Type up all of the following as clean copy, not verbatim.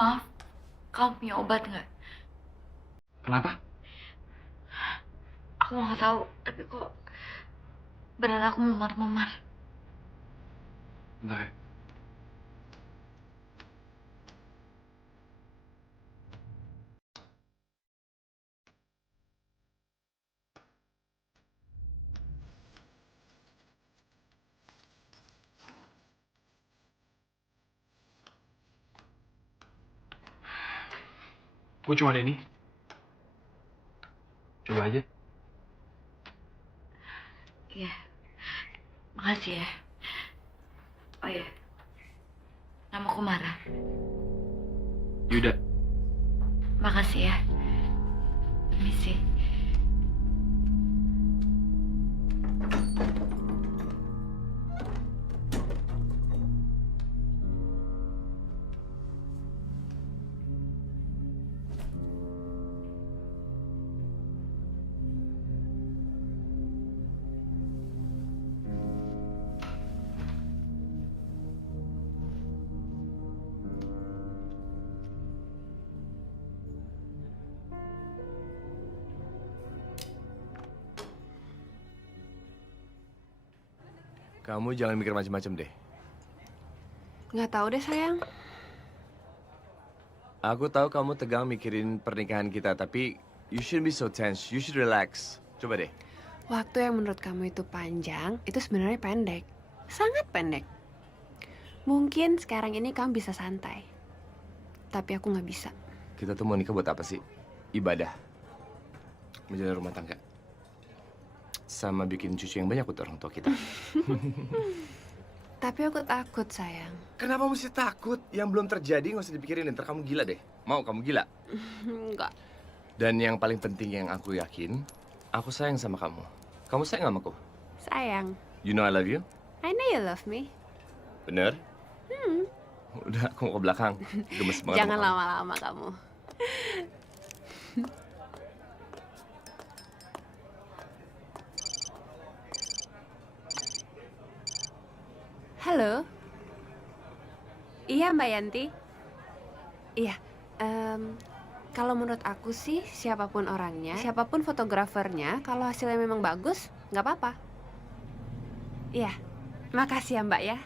Maaf, kamu punya obat nggak? Kenapa? Aku nggak tahu, tapi kok beneran aku memar-memar. Bentar ya. Gue cuma ada ini. Coba aja. Iya, makasih ya. Oh iya, namaku Mara. Yuda. Makasih ya. Permisi. Kamu jangan mikir macam-macam deh. Nggak tahu deh sayang. Aku tahu kamu tegang mikirin pernikahan kita, tapi you shouldn't be so tense. You should relax. Coba deh. Waktu yang menurut kamu itu panjang, itu sebenarnya pendek. Sangat pendek. Mungkin sekarang ini kamu bisa santai. Tapi aku nggak bisa. Kita tuh mau nikah buat apa sih? Ibadah. Menjalani rumah tangga. Sama bikin cucu yang banyak untuk orang tua kita. Tapi aku takut sayang. Kenapa mesti takut? Yang belum terjadi nggak usah dipikirin. Ntar kamu gila deh. Mau kamu gila? Enggak. Dan yang paling penting yang aku yakin, aku sayang sama kamu. Kamu sayang sama aku? Sayang. You know I love you? I know you love me. Bener? Udah, aku mau ke belakang. Gemes banget. Jangan sama kamu. lama-lama kamu. Halo. Iya Mbak Yanti. Iya. Kalau menurut aku sih siapapun orangnya, siapapun fotografernya, kalau hasilnya memang bagus, nggak apa-apa. Iya. Makasih ya Mbak ya.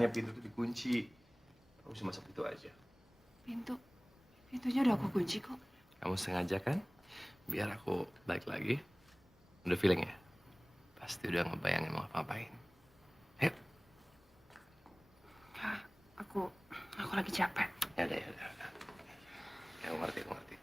Masalahnya pintu tuh dikunci. Kamu bisa masuk itu aja. Pintunya udah aku kunci kok. Kamu sengaja kan? Biar aku balik lagi. Udah feeling ya? Pasti udah ngebayangin mau ngapain. Ayo. Aku lagi capek. Ya udah, ya udah. Ya, aku ngerti, aku ngerti.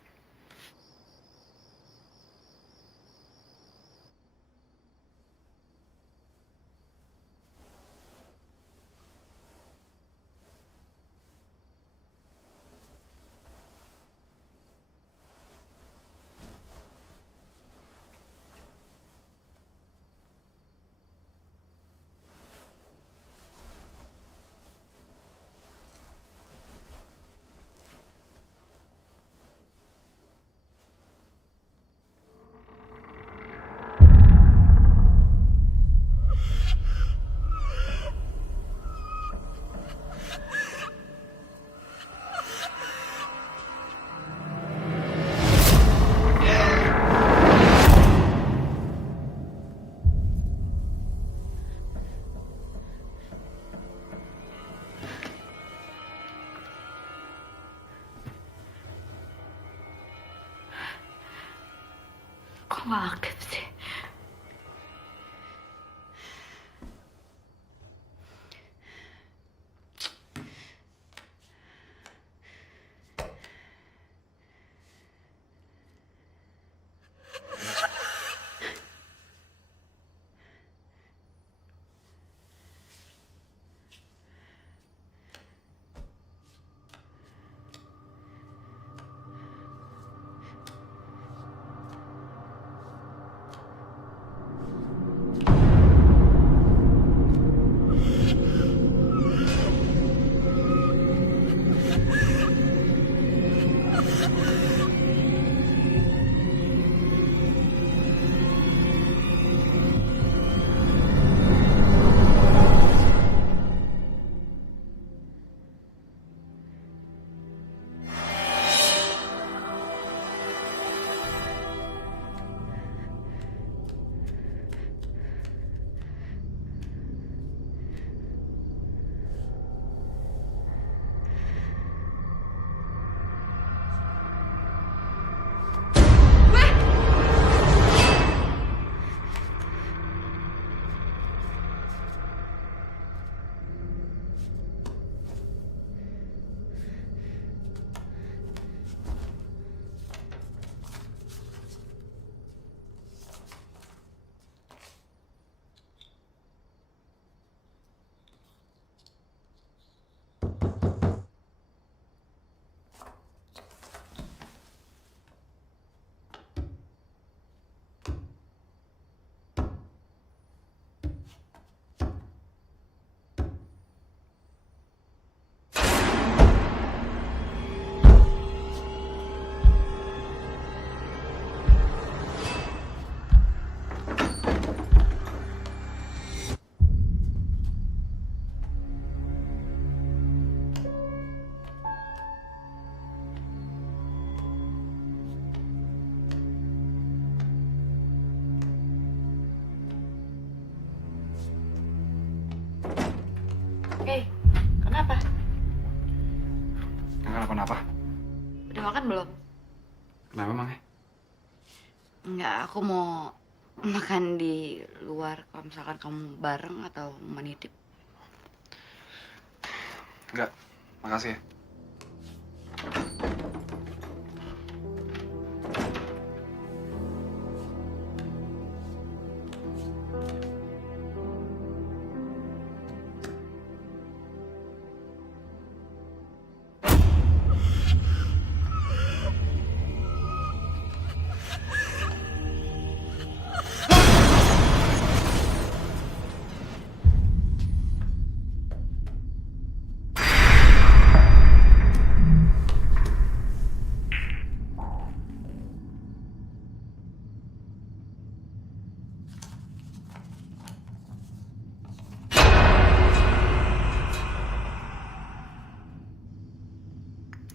Kok nggak aktif sih? Kenapa? Nggak kenapa-napa. Udah makan belum? Kenapa emang ya? Enggak, aku mau makan di luar kalau misalkan kamu bareng atau mau nitip. Enggak, makasih ya.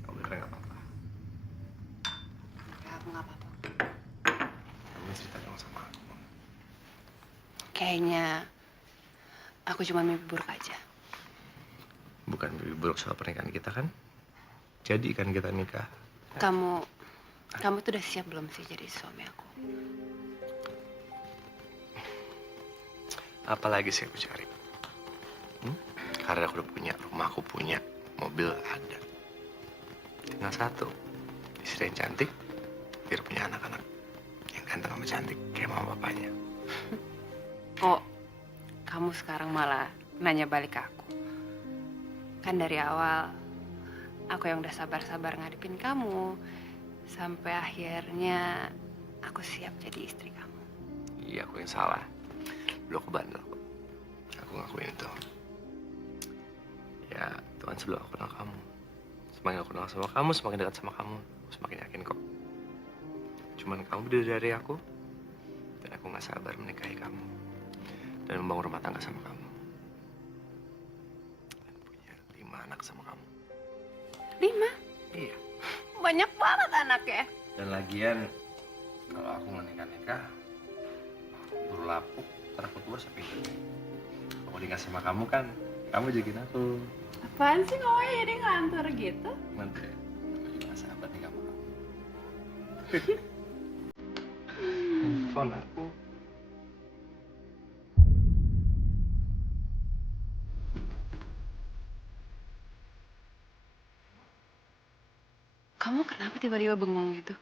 Kamu beneran nggak apa-apa. Ya, aku nggak apa-apa. Kamu cerita dong sama aku. Kayaknya aku cuma mimpi buruk aja. bukan mimpi buruk soal pernikahan kita kan? Jadi kan kita nikah. Kamu tuh udah siap belum sih jadi suami aku? Apalagi sih aku cari? Karena aku udah punya, rumah aku punya, mobil ada. Tinggal satu, istri yang cantik, biar punya anak-anak yang ganteng sama cantik kayak mama bapaknya. Kok kamu sekarang malah nanya balik ke aku? Kan dari awal aku yang udah sabar-sabar ngadepin kamu sampai akhirnya aku siap jadi istri kamu. Iya, aku yang salah. Dulu aku bandel kok. Aku ngakuin itu. Ya, Tuhan sebelum aku kenal kamu. Semakin aku kenal sama kamu, semakin dekat sama kamu, aku semakin yakin kok. Cuman kamu beda dari aku, dan aku gak sabar menikahi kamu. Dan membangun rumah tangga sama kamu. Dan punya 5 anak sama kamu. 5? Iya. Banyak banget anaknya. Dan lagian, kalau aku nggak nikah-nikah, buru lapuk, ntar aku tua sampai itu. Aku nikah sama kamu kan, kamu jagain aku. Apaan sih ngomongnya jadi ngantur gitu? Nanti aku juga gak sabar nikah sama kamu. Handphone aku. Kamu kenapa tiba-tiba bengong gitu?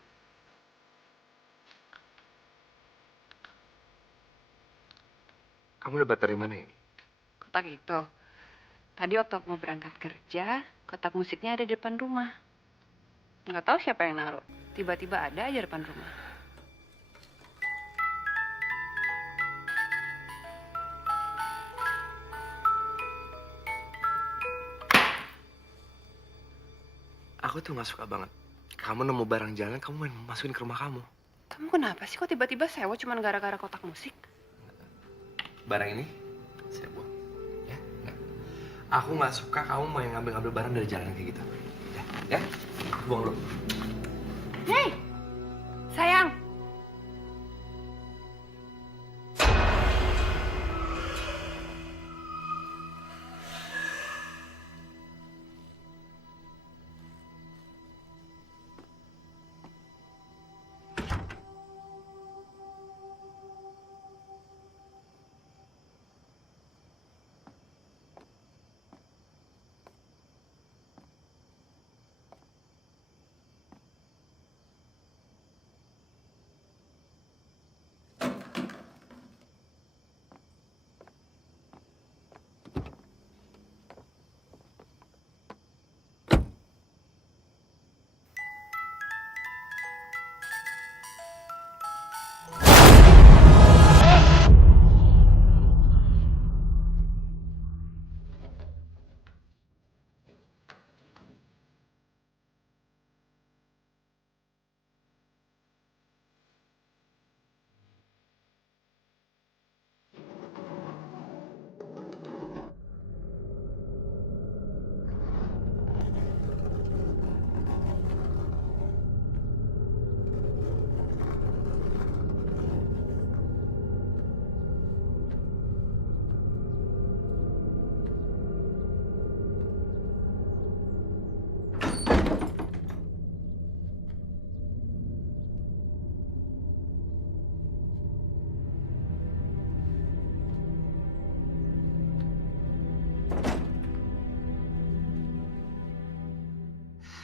Kamu dapat dari mana ini? Kotak itu. Tadi waktu aku mau berangkat kerja, kotak musiknya ada di depan rumah. Nggak tahu siapa yang naruh. Tiba-tiba ada aja depan rumah. Aku tuh gak suka banget. Kamu nemu barang jalan, kamu main masukin ke rumah kamu. Kamu kenapa sih kok tiba-tiba sewa cuman gara-gara kotak musik? Barang ini saya buang. Ya, enggak. Aku gak suka kamu main ngambil-ngambil barang dari jalan kayak gitu. Ya, buang dulu. Hei! Sayang!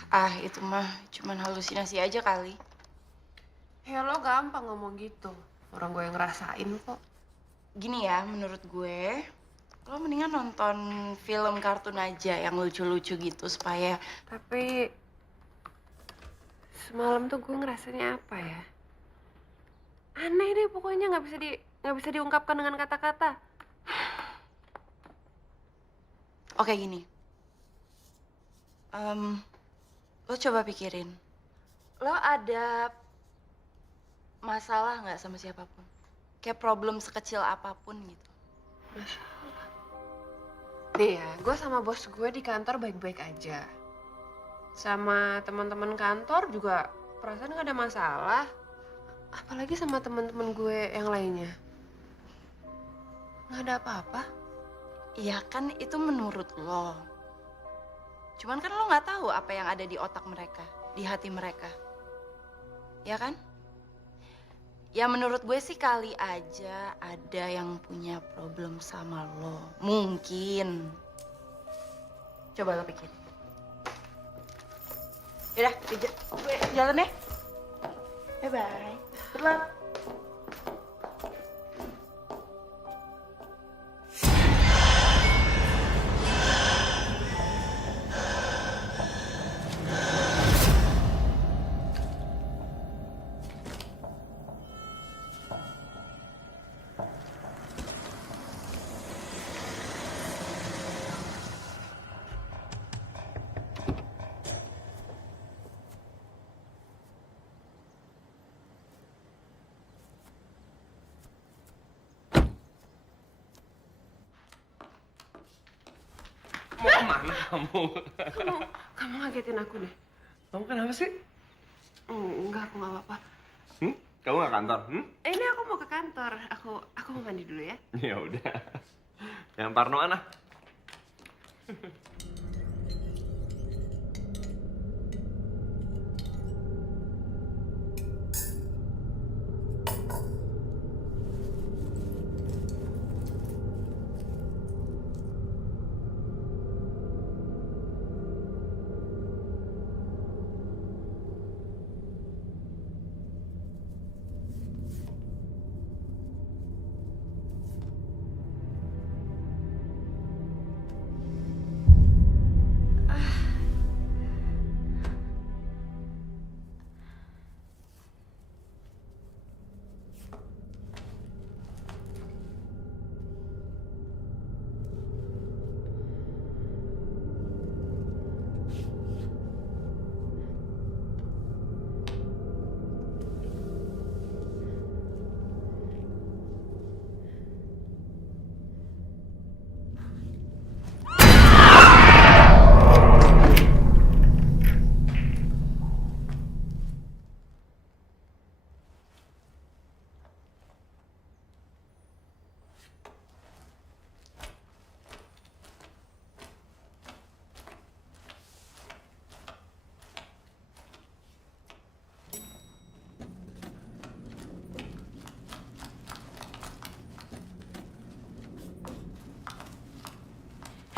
Ah, itu mah cuman halusinasi aja kali. Ya lo gampang ngomong gitu. Orang gue yang ngerasain kok. Gini ya, menurut gue, lo mendingan nonton film kartun aja yang lucu-lucu gitu supaya Tapi semalam tuh gue ngerasanya apa ya? Aneh deh pokoknya nggak bisa diungkapkan dengan kata-kata. oke gini. Lo coba pikirin. Lo ada masalah nggak sama siapapun? Kayak problem sekecil apapun gitu. Nih ya, gue sama bos gue di kantor baik-baik aja. Sama teman-teman kantor juga perasaan gak ada masalah. Apalagi sama teman-teman gue yang lainnya. Gak ada apa-apa. Iya kan itu menurut lo. Cuman kan lo nggak tahu apa yang ada di otak mereka, di hati mereka. Ya kan? Ya menurut gue sih kali aja ada yang punya problem sama lo. Mungkin. Coba lo pikir. Yaudah, gue jalan ya. Bye-bye. Good luck. Mau kemana kamu? Kamu ngagetin aku deh. Kamu kenapa sih? Enggak, aku nggak apa-apa. Kamu nggak kantor? Ini aku mau ke kantor. Aku mau mandi dulu ya. Ya udah. Yang parno ana.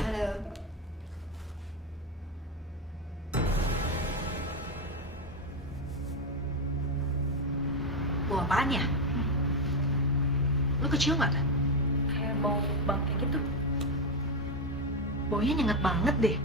Halo. Bau apaan ya? Lu kecium nggak? Kayak bau bangke gitu. Baunya nyengat banget deh.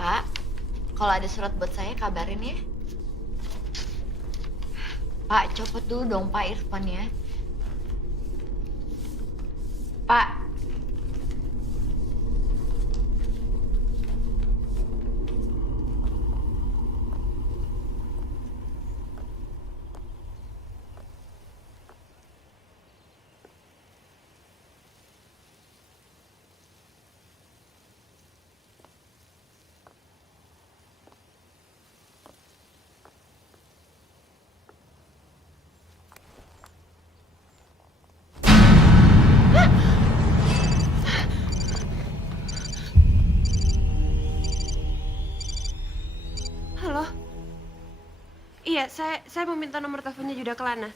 Pak, kalau ada surat buat saya kabarin ya. Pak, copot dulu dong Pak Irfan ya. Pak. Halo. Iya, saya mau minta nomor teleponnya Juda Kelana.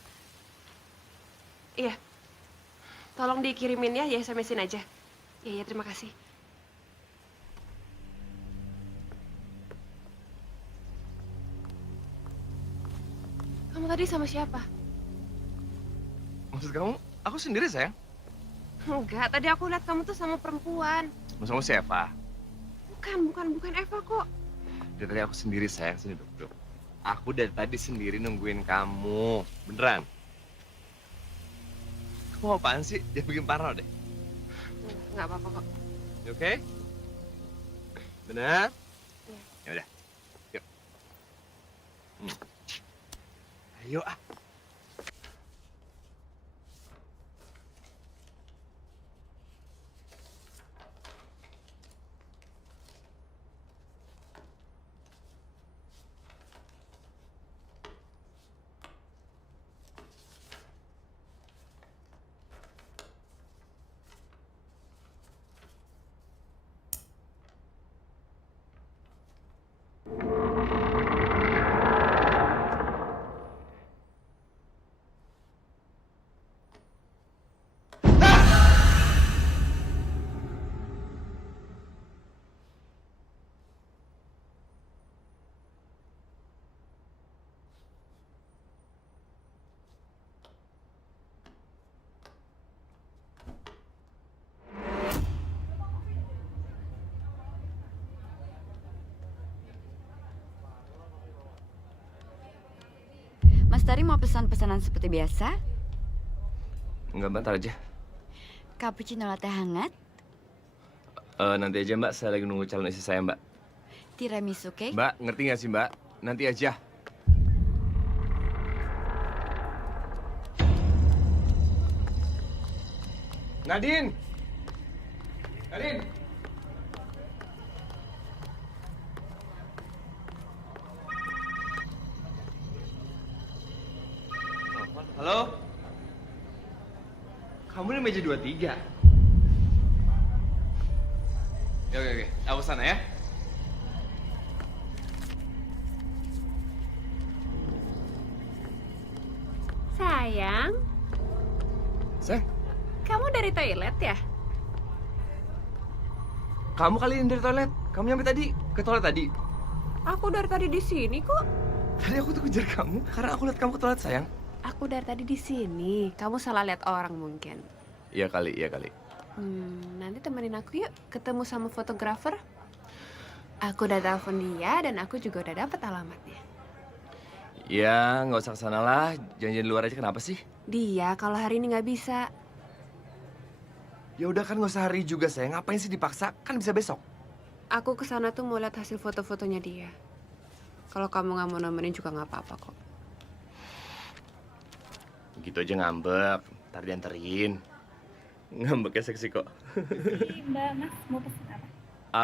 Iya. Tolong dikirimin ya, SMS-in aja. Iya, terima kasih. Kamu tadi sama siapa? Maksud kamu? Aku sendiri sayang. Enggak, tadi aku lihat kamu tuh sama perempuan. Maksud kamu siapa? Bukan Eva kok. Dari tadi aku sendiri sayang, sini duduk. Aku dari tadi sendiri nungguin kamu. Beneran. Aku mau apaan sih? Jangan bikin parno deh. Nggak apa-apa kok. You okay? Benar? Ya udah. Yuk. Ayo ah. Mas Tari mau pesan pesanan seperti biasa? Enggak, Mbak, ntar aja. Cappuccino latte hangat, Nanti aja, Mbak. Saya lagi nunggu calon istri saya, Mbak. tiramisu cake, Mbak, ngerti nggak sih, Mbak? Nanti aja. Nadine! Nadine! Halo? Kamu di meja 23? Ya, oke. Aku sana ya. Sayang, Sayang, kamu dari toilet ya? kamu kali ini dari toilet. Kamu nyampe tadi, ke toilet tadi. Aku dari tadi di sini kok. Tadi aku tuh kejar kamu, karena aku lihat kamu ke toilet, sayang. Aku dari tadi di sini. Kamu salah lihat orang mungkin. Iya kali, iya kali. Nanti temenin aku yuk ketemu sama fotografer. Aku udah telepon dia dan aku juga udah dapet alamatnya. Ya, nggak usah kesana lah. Janjian di luar aja, kenapa sih? Dia kalau hari ini nggak bisa. Ya udah kan nggak usah hari juga, sayang. Ngapain sih dipaksa? Kan bisa besok. Aku kesana tuh mau lihat hasil foto-fotonya dia. Kalau kamu nggak mau nemenin juga nggak apa-apa kok. Gitu aja ngambek, ntar dianterin. Ngambeknya seksi kok. Mbak, Mas mau pesan apa?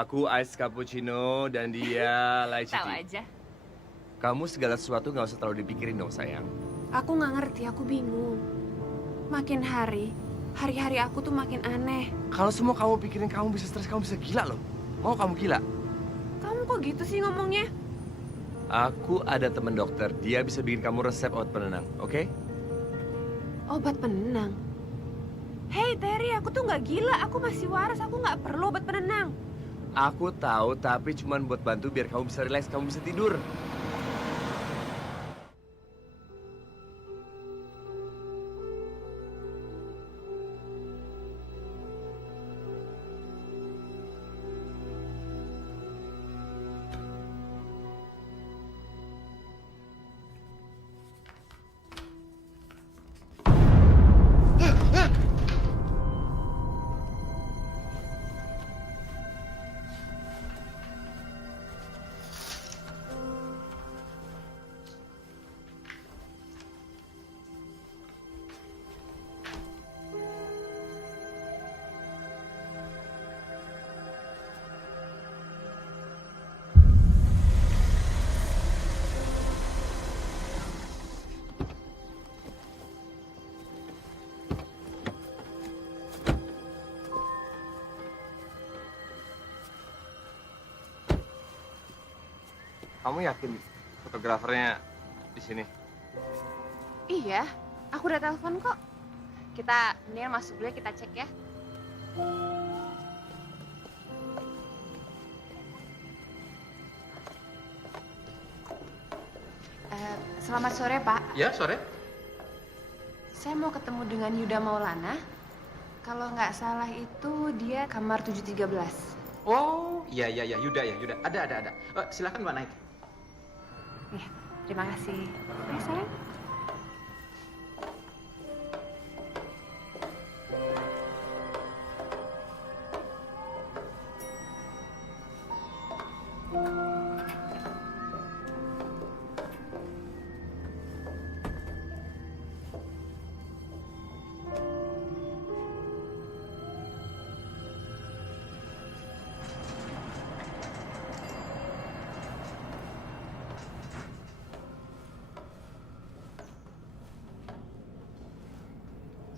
Aku ice cappuccino dan dia light Tahu tea. aja. Kamu segala sesuatu nggak usah terlalu dipikirin dong, sayang. Aku nggak ngerti, aku bingung. Makin hari-hari aku tuh makin aneh. Kalau semua kamu pikirin, kamu bisa stres, kamu bisa gila loh. Mau kamu gila? Kamu kok gitu sih ngomongnya? Aku ada temen dokter, dia bisa bikin kamu resep obat penenang, oke? Obat penenang? Hei Terry, aku tuh nggak gila. Aku masih waras, aku nggak perlu obat penenang. Aku tahu, tapi cuman buat bantu biar kamu bisa relax, kamu bisa tidur. Kamu yakin fotografernya di sini? Iya, aku udah telepon kok. Kita mendingan masuk dulu ya, kita cek ya. Selamat sore Pak. Ya, sore. Saya mau ketemu dengan Yuda Maulana. Kalau nggak salah itu dia kamar 713. Oh, iya, Yuda ya, Yuda. Ada. Silakan Mbak naik. Ya, terima kasih. Ya sayang.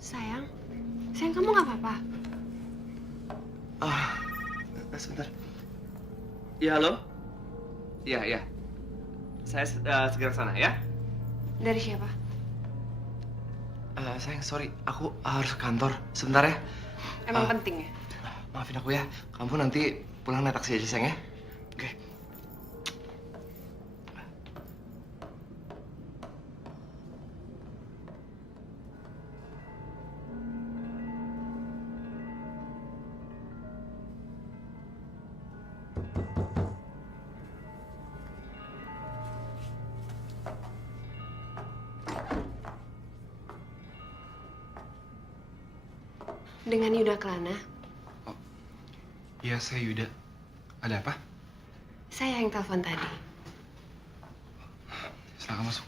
Sayang, sayang kamu nggak apa-apa? Ah, sebentar. Ya, halo? Iya, iya. Saya segera ke sana ya. Dari siapa? Sayang, sorry. Aku harus ke kantor. Sebentar ya. Emang Ah. penting ya? Maafin aku ya. Kamu nanti pulang naik taksi aja, sayang ya. Oke. Dengan Yuda Kelana, Iya, saya Yuda. Ada apa? saya yang telepon tadi. Silakan masuk.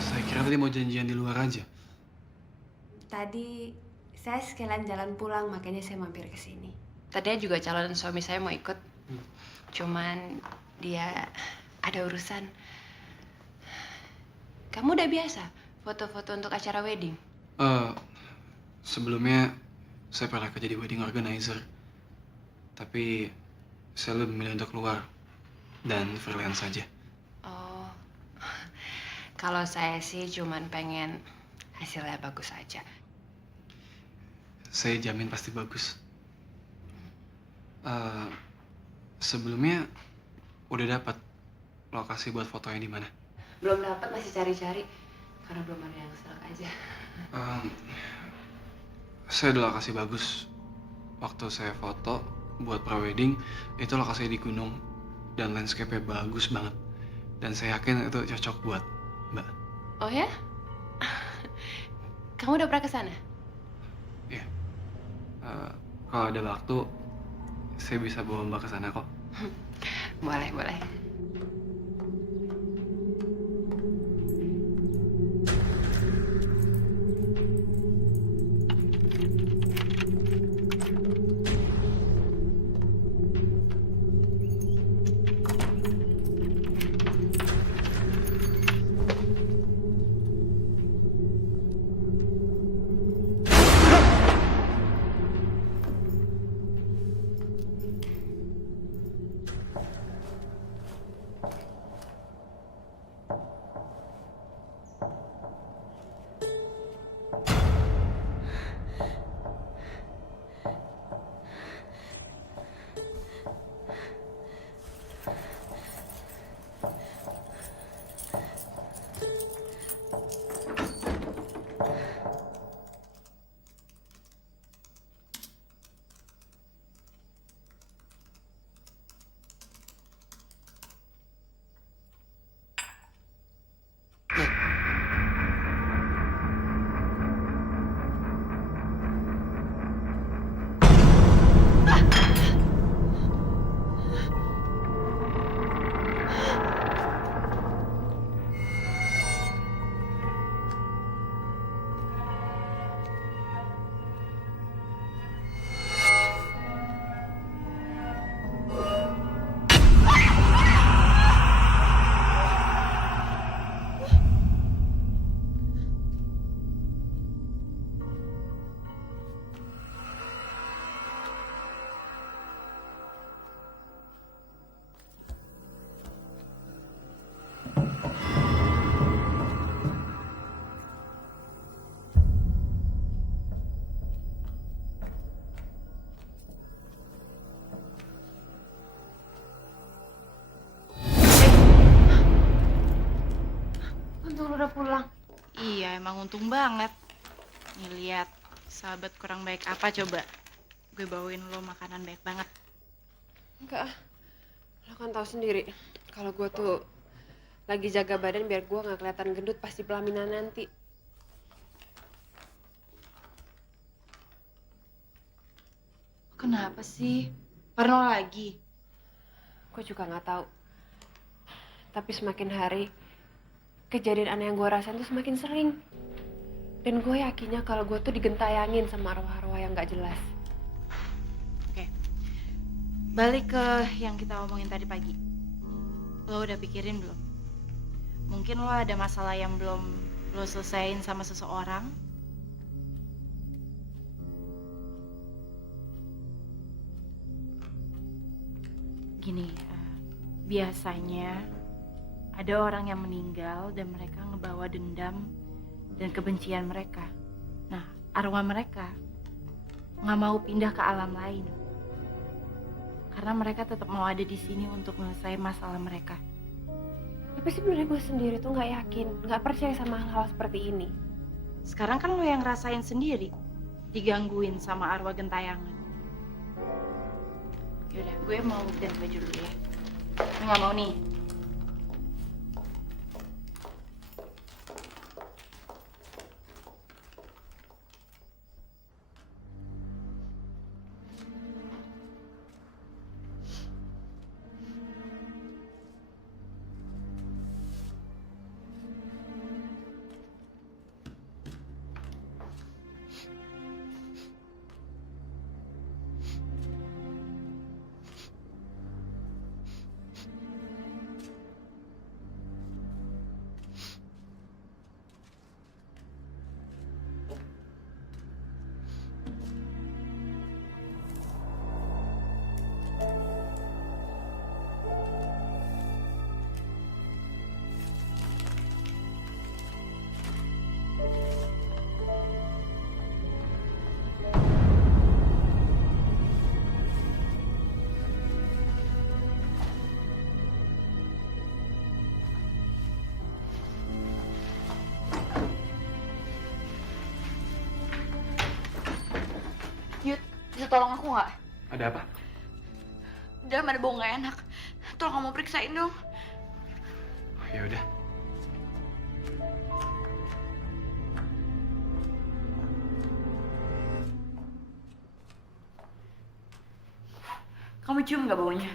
Saya kira tadi mau janjian di luar aja. Tadi saya sekalian jalan pulang, makanya saya mampir ke sini. Tadinya juga calon suami saya mau ikut. Cuman dia ada urusan. Kamu udah biasa foto-foto untuk acara wedding? Sebelumnya saya pernah kerja di wedding organizer. Tapi saya lebih memilih untuk keluar dan freelance saja. Oh, kalau saya sih cuman pengen hasilnya bagus aja. Saya jamin pasti bagus. Sebelumnya udah dapat lokasi buat fotonya di mana? Belum dapat, masih cari-cari karena belum ada yang selek aja. Saya ada lokasi bagus. Waktu saya foto buat prewedding itu lokasinya di gunung dan landscape-nya bagus banget. Dan saya yakin itu cocok buat Mbak. Oh ya? Kamu udah pernah ke sana? Iya. Kalau ada waktu saya bisa bawa Mbak ke sana kok. Boleh, boleh. beruntung banget. Nih lihat, sahabat kurang baik apa coba? Gue bawain lo makanan baik banget. Enggak, lo kan tahu sendiri. Kalau gue tuh lagi jaga badan biar gue nggak kelihatan gendut pas di pelaminan nanti. Kenapa sih? Parno lagi? Gue juga nggak tahu. Tapi semakin hari, kejadian aneh yang gue rasain tuh semakin sering. Dan gue yakinnya kalau gue tuh digentayangin sama arwah-arwah yang nggak jelas. Oke. Balik ke yang kita omongin tadi pagi. Lo udah pikirin belum? Mungkin lo ada masalah yang belum lo selesain sama seseorang. Gini, biasanya ada orang yang meninggal dan mereka ngebawa dendam dan kebencian mereka. Nah, arwah mereka nggak mau pindah ke alam lain. Karena mereka tetap mau ada di sini untuk menyelesaikan masalah mereka. Tapi sebenarnya gue sendiri tuh nggak yakin, nggak percaya sama hal-hal seperti ini. Sekarang kan lo yang rasain sendiri, digangguin sama arwah gentayangan. Yaudah, gue mau ganti baju dulu ya. Lo nggak mau nih? Yud, bisa tolong aku nggak? Ada apa? Dalam ada bau nggak enak. Tolong kamu periksain dong. Oh, ya udah. Kamu cium nggak baunya?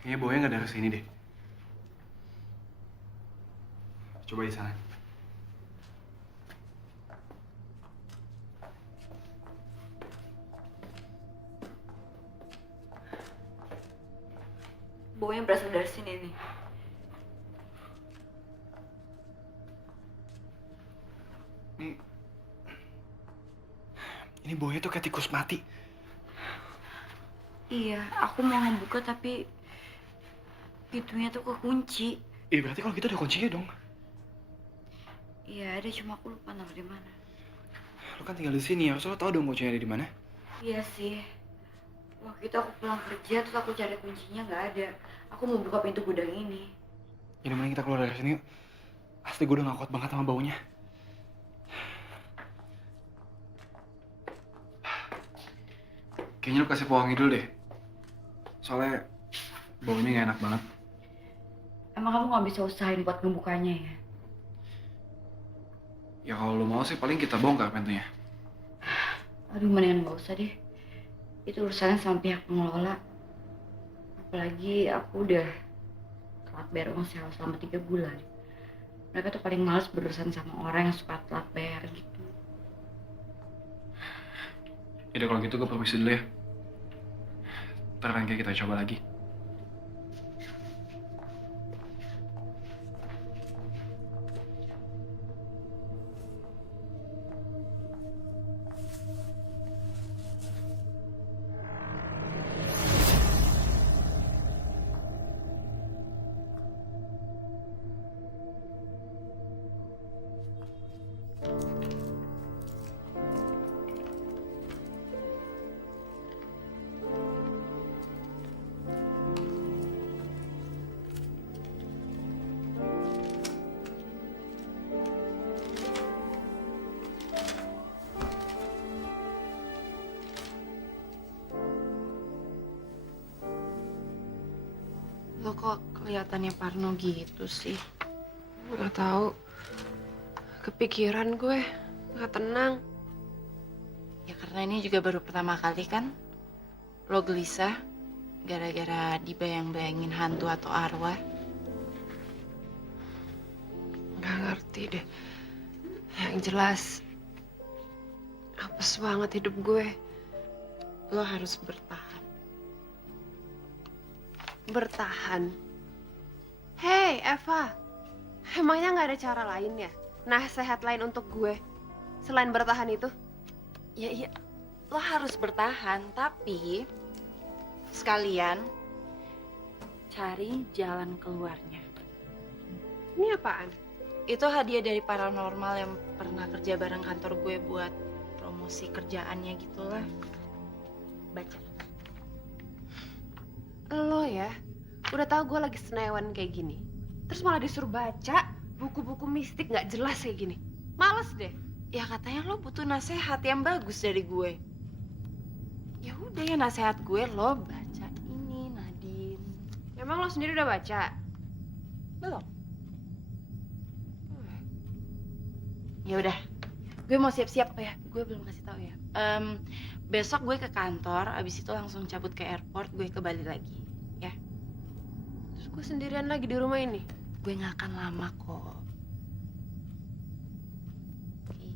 Kayaknya baunya nggak dari sini deh. Coba di sana. Baunya berasal dari sini nih. Ini baunya tuh kayak tikus mati. Iya, aku mau ngebuka tapi pintunya tuh kekunci. Berarti kalau gitu ada kuncinya dong. Iya, ada cuma aku lupa naruh di mana. Lo kan tinggal di sini, harus lo tau dong kuncinya ada di mana. Iya sih. Waktu itu aku pulang kerja terus aku cari kuncinya nggak ada. Aku mau buka pintu gudang ini. Jadi mending kita keluar dari sini yuk. Asli gue udah gak kuat banget sama baunya. Kayaknya lo kasih pewangi dulu deh. Soalnya baunya gak enak banget. Emang kamu nggak bisa usahain buat ngebukanya ya? Ya kalau lo mau sih paling kita bongkar pintunya. Aduh, mendingan nggak usah deh. Itu urusannya sama pihak pengelola. Apalagi aku udah telat bayar uang sewa selama 3 bulan. Mereka tuh paling males berurusan sama orang yang suka telat bayar gitu. Yaudah kalau gitu gue permisi dulu ya. Ntar nanti kita coba lagi. kelihatannya parno gitu sih? Nggak tahu. Kepikiran gue, nggak tenang. Ya karena ini juga baru pertama kali kan lo gelisah gara-gara dibayang-bayangin hantu atau arwah. Nggak ngerti deh. Yang jelas, apes banget hidup gue. Lo harus bertahan. Bertahan. Hei, Eva. Emangnya nggak ada cara lain ya? Nasihat lain untuk gue selain bertahan itu? Ya iya, lo harus bertahan, tapi sekalian cari jalan keluarnya. Ini apaan? Itu hadiah dari paranormal yang pernah kerja bareng kantor gue buat promosi kerjaannya gitulah. Baca. Lo ya, udah tahu gue lagi senewan kayak gini, terus malah disuruh baca buku-buku mistik nggak jelas kayak gini. Males deh. Ya katanya lo butuh nasihat yang bagus dari gue. Ya udah ya nasihat gue lo baca ini, Nadine. Emang lo sendiri udah baca? Belum. Ya udah, gue mau siap-siap. Oh ya, gue belum kasih tahu ya. Besok gue ke kantor, abis itu langsung cabut ke airport, gue ke Bali lagi, ya. Terus gue sendirian lagi di rumah ini. Gue nggak akan lama kok. Oke.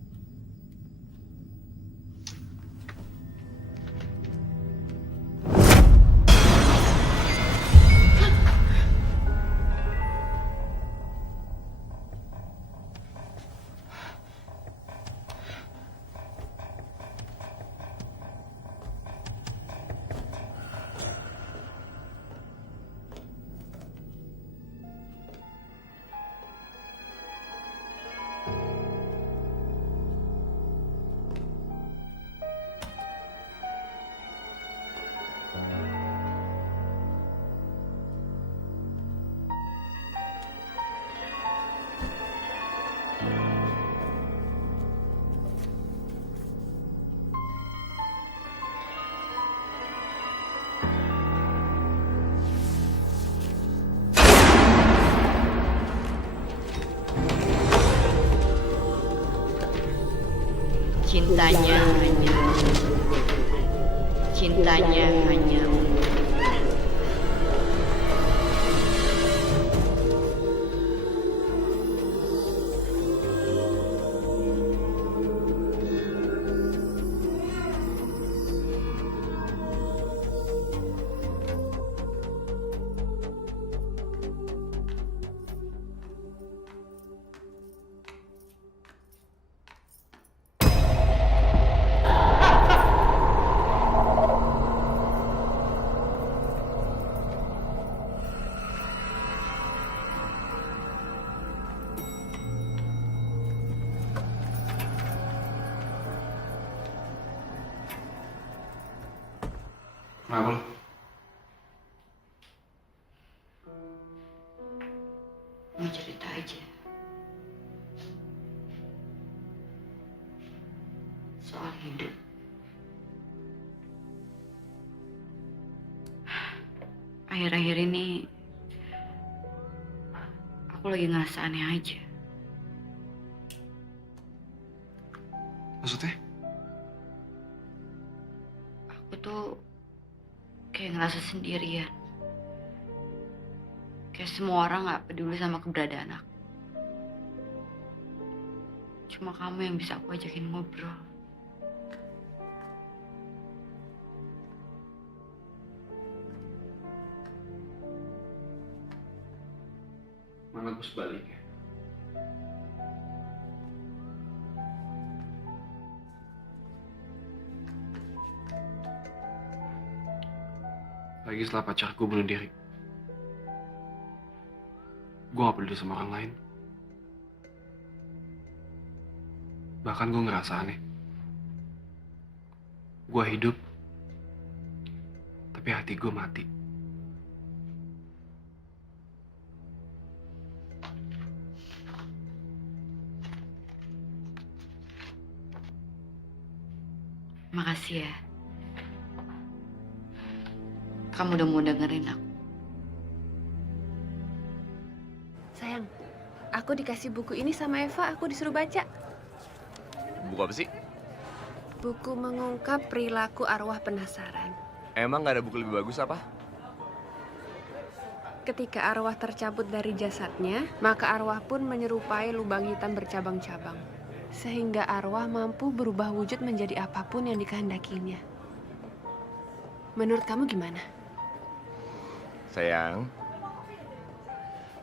Cintanya hanya Kenapa lo? mau cerita aja soal hidup. Akhir-akhir ini aku lagi ngerasa aneh aja. Maksudnya? Aku tuh kayak ngerasa sendirian. Kayak semua orang gak peduli sama keberadaan aku. Cuma kamu yang bisa aku ajakin ngobrol. Mana gue sebaliknya? Lagi setelah pacar gue bunuh diri. Gue gak peduli sama orang lain. Bahkan gue ngerasa aneh. Gue hidup, tapi hati gue mati. Makasih ya. Kamu udah mau dengerin aku. Aku dikasih buku ini sama Eva, aku disuruh baca. Buku apa sih? Buku mengungkap perilaku arwah penasaran. Emang gak ada buku lebih bagus apa? Ketika arwah tercabut dari jasadnya, maka arwah pun menyerupai lubang hitam bercabang-cabang. Sehingga arwah mampu berubah wujud menjadi apapun yang dikehendakinya. Menurut kamu gimana? Sayang,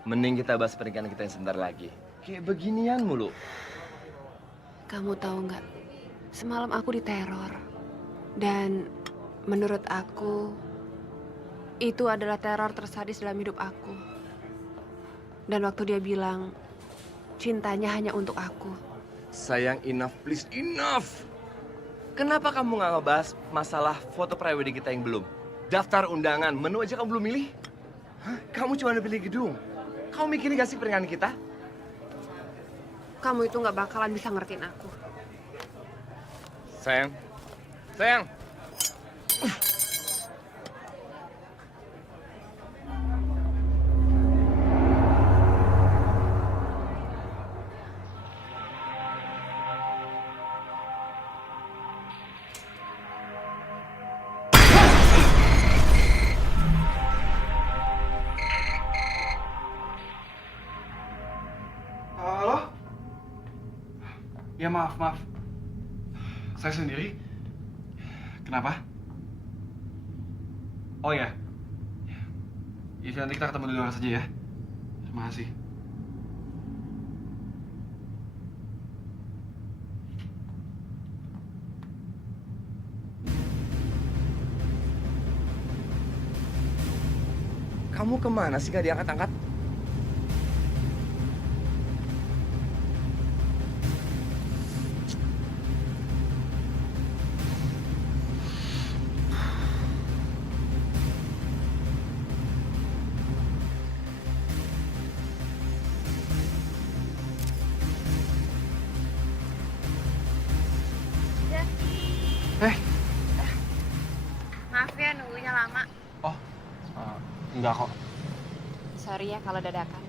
mending kita bahas pernikahan kita yang sebentar lagi. Kayak beginian mulu. Kamu tahu nggak? Semalam aku diteror. Dan menurut aku, itu adalah teror tersadis dalam hidup aku. Dan waktu dia bilang, cintanya hanya untuk aku. Sayang, enough, please, enough. Kenapa kamu nggak ngebahas masalah foto prewedding kita yang belum? Daftar undangan, menu aja kamu belum milih? Hah? Kamu cuma pilih gedung. Kamu mikirin gak sih pernikahan kita? Kamu itu nggak bakalan bisa ngertiin aku. Sayang, sayang. Halo? Ya maaf, maaf. Saya sendiri. Kenapa? Oh ya. Ya, nanti kita ketemu di luar saja ya. Terima kasih. Kamu kemana sih gak diangkat-angkat? Maaf ya nunggunya lama. Oh, enggak kok. Sorry ya kalau dadakan.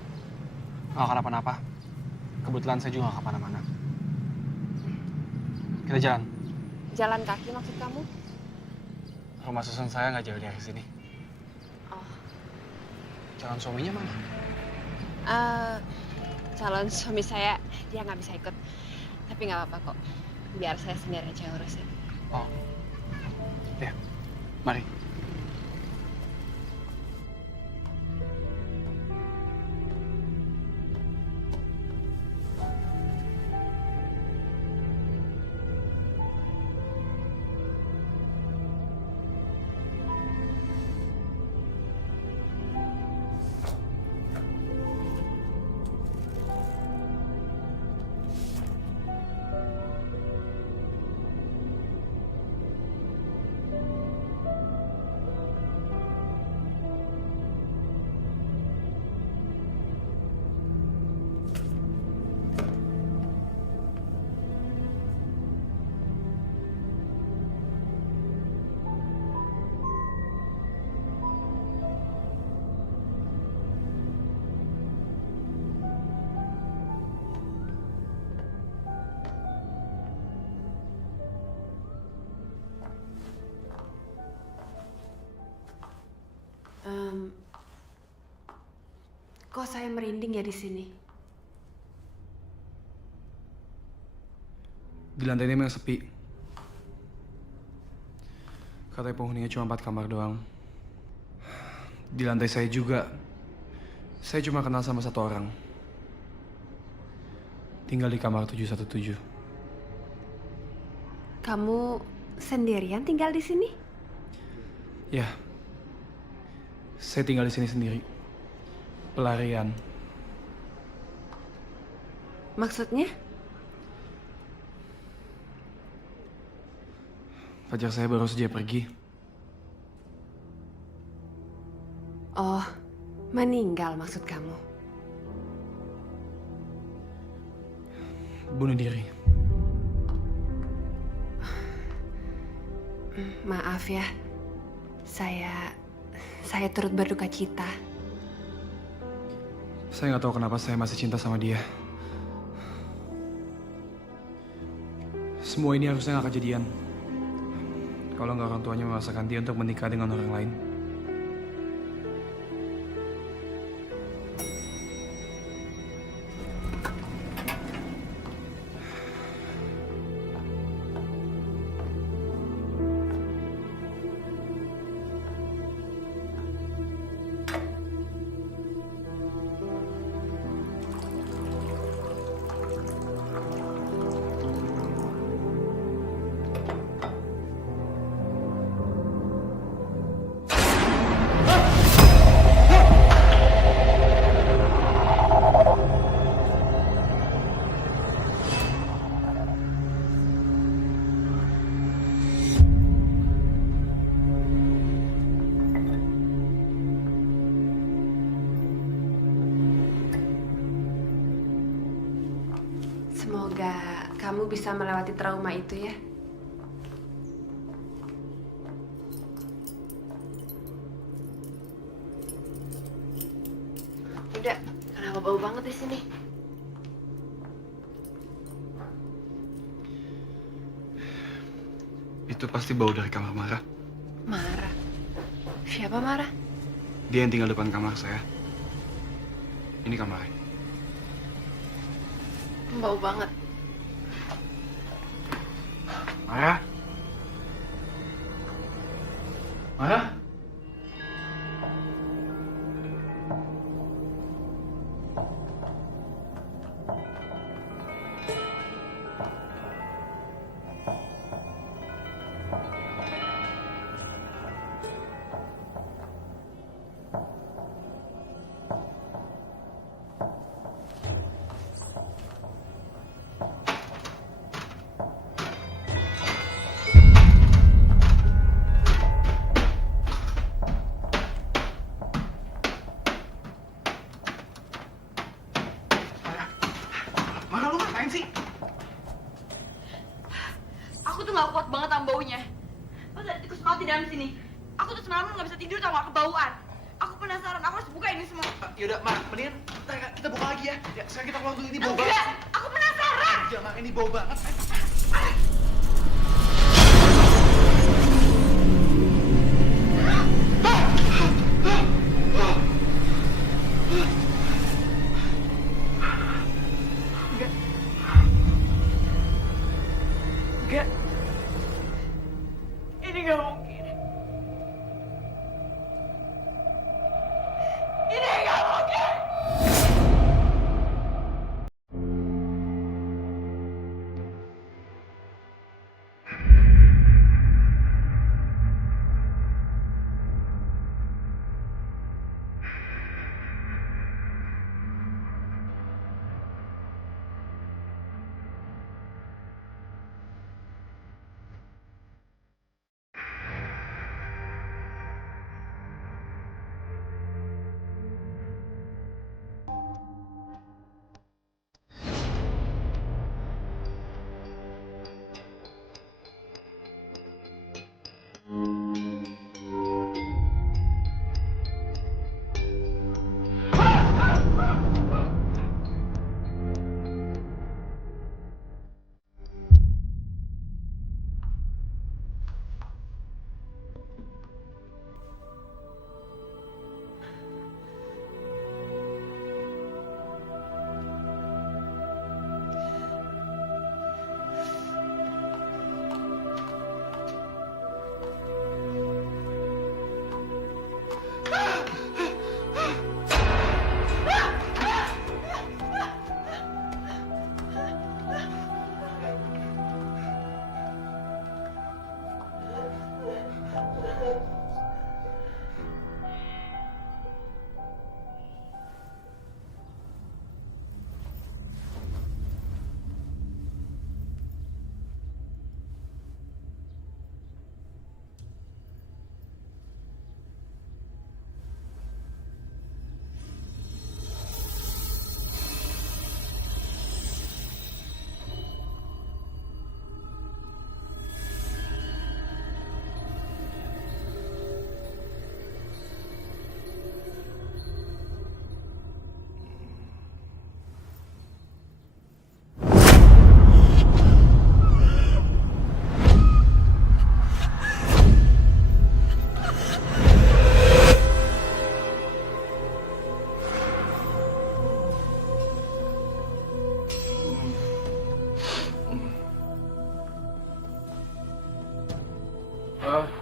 Nggak kenapa-napa. Kebetulan saya juga nggak kemana-mana. Kita jalan. Jalan kaki maksud kamu? Rumah susun saya nggak jauh dari sini. Oh. Calon suaminya mana? Calon suami saya, dia nggak bisa ikut. Tapi nggak apa-apa kok. Biar saya sendiri aja urusin. Oh. Ya, mari. Kok saya merinding ya di sini? Di lantai ini memang sepi. Katanya penghuninya cuma 4 kamar doang. Di lantai saya juga, saya cuma kenal sama satu orang. Tinggal di kamar 717. Kamu sendirian tinggal di sini? Ya, saya tinggal di sini sendiri. Pelarian. Maksudnya? Pacar saya baru saja pergi. Oh, meninggal maksud kamu? Bunuh diri. Maaf ya, saya turut berduka cita. Saya nggak tahu kenapa saya masih cinta sama dia. Semua ini harusnya nggak kejadian. Kalau nggak orang tuanya memaksakan dia untuk menikah dengan orang lain. Semoga kamu bisa melewati trauma itu ya. Udah, kenapa bau banget di sini? Itu pasti bau dari kamar Mara. Marah. Siapa marah? Dia yang tinggal depan kamar saya. Ini kamarnya. Bau banget. Mara? Mara? Mara, lu ngapain sih? Aku tuh gak kuat banget sama baunya. Pas ada tikus mati dalam sini. Aku tuh semalam gak bisa tidur tau gak, kebauan. Aku penasaran, aku harus buka ini semua. Yaudah, Mar, mendingan kita buka lagi ya. Ya, sekarang kita keluar dulu, ini bau Enggak, banget. aku penasaran. Ya, Mar, ini bau banget. Enggak. Ini gak mungkin. Ini gak mungkin.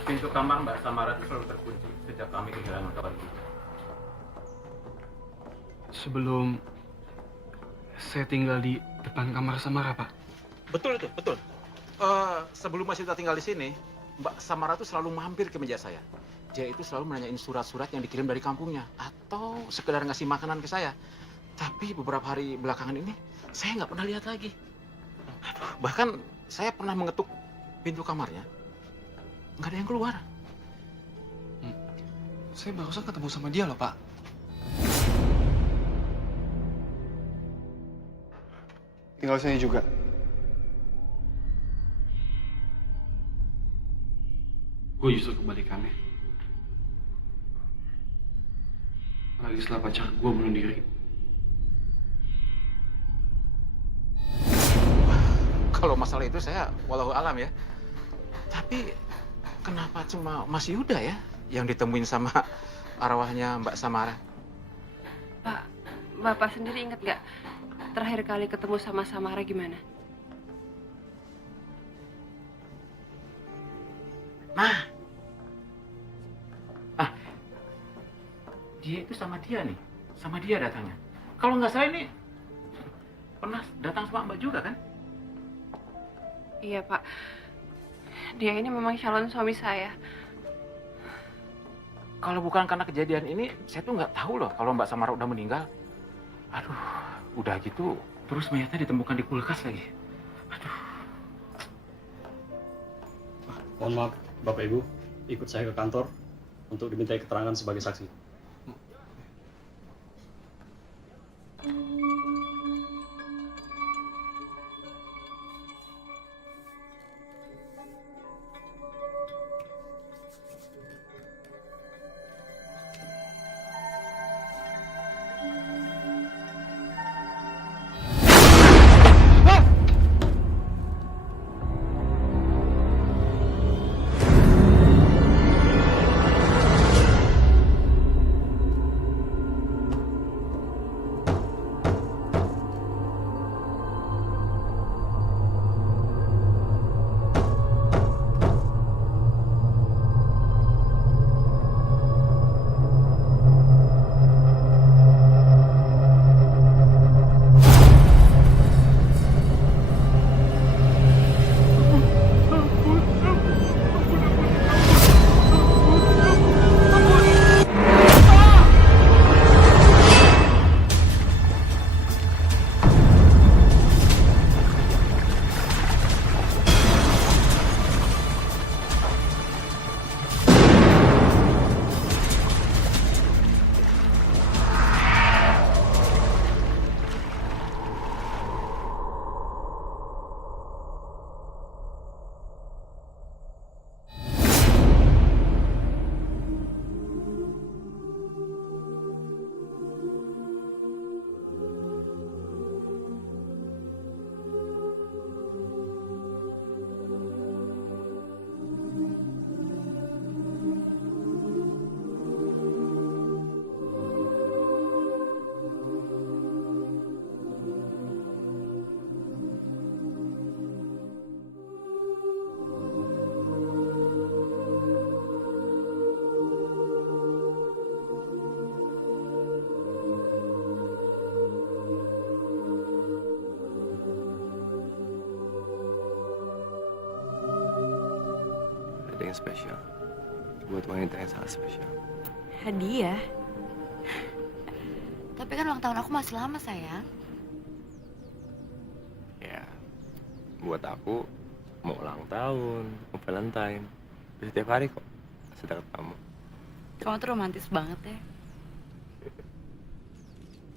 Pintu kamar Mbak Samara itu selalu terkunci sejak kami kehilangan kabar kita. Sebelum saya tinggal di depan kamar Samara, Pak. Betul itu, betul. Sebelum masih kita tinggal di sini, Mbak Samara tuh selalu mampir ke meja saya. Dia itu selalu menanyain surat-surat yang dikirim dari kampungnya atau sekedar ngasih makanan ke saya. Tapi beberapa hari belakangan ini saya nggak pernah lihat lagi. Bahkan saya pernah mengetuk pintu kamarnya, nggak ada yang keluar. Saya barusan ketemu sama dia loh, Pak. Tinggal sini juga. Gue justru kebalikannya. Apalagi setelah pacar gue bunuh diri. Kalau masalah itu saya walau alam ya. Tapi kenapa cuma Mas Yuda ya yang ditemuin sama arwahnya Mbak Samara? Pak, Bapak sendiri ingat nggak terakhir kali ketemu sama Samara gimana? Dia itu sama dia datangnya. Kalau nggak salah ini pernah datang sama Mbak juga kan? Iya, Pak. Dia ini memang calon suami saya. Kalau bukan karena kejadian ini, saya tuh nggak tahu loh kalau Mbak Samara udah meninggal. Aduh, udah gitu, terus mayatnya ditemukan di kulkas lagi. Aduh. Mohon maaf, Bapak Ibu, ikut saya ke kantor untuk dimintai keterangan sebagai saksi. Ada yang spesial buat wanita yang sangat spesial. Hadiah? Tapi kan ulang tahun aku masih lama, sayang. Ya, buat aku mau ulang tahun, mau Valentine, bisa setiap hari kok, sedekat kamu. Kamu tuh romantis banget ya.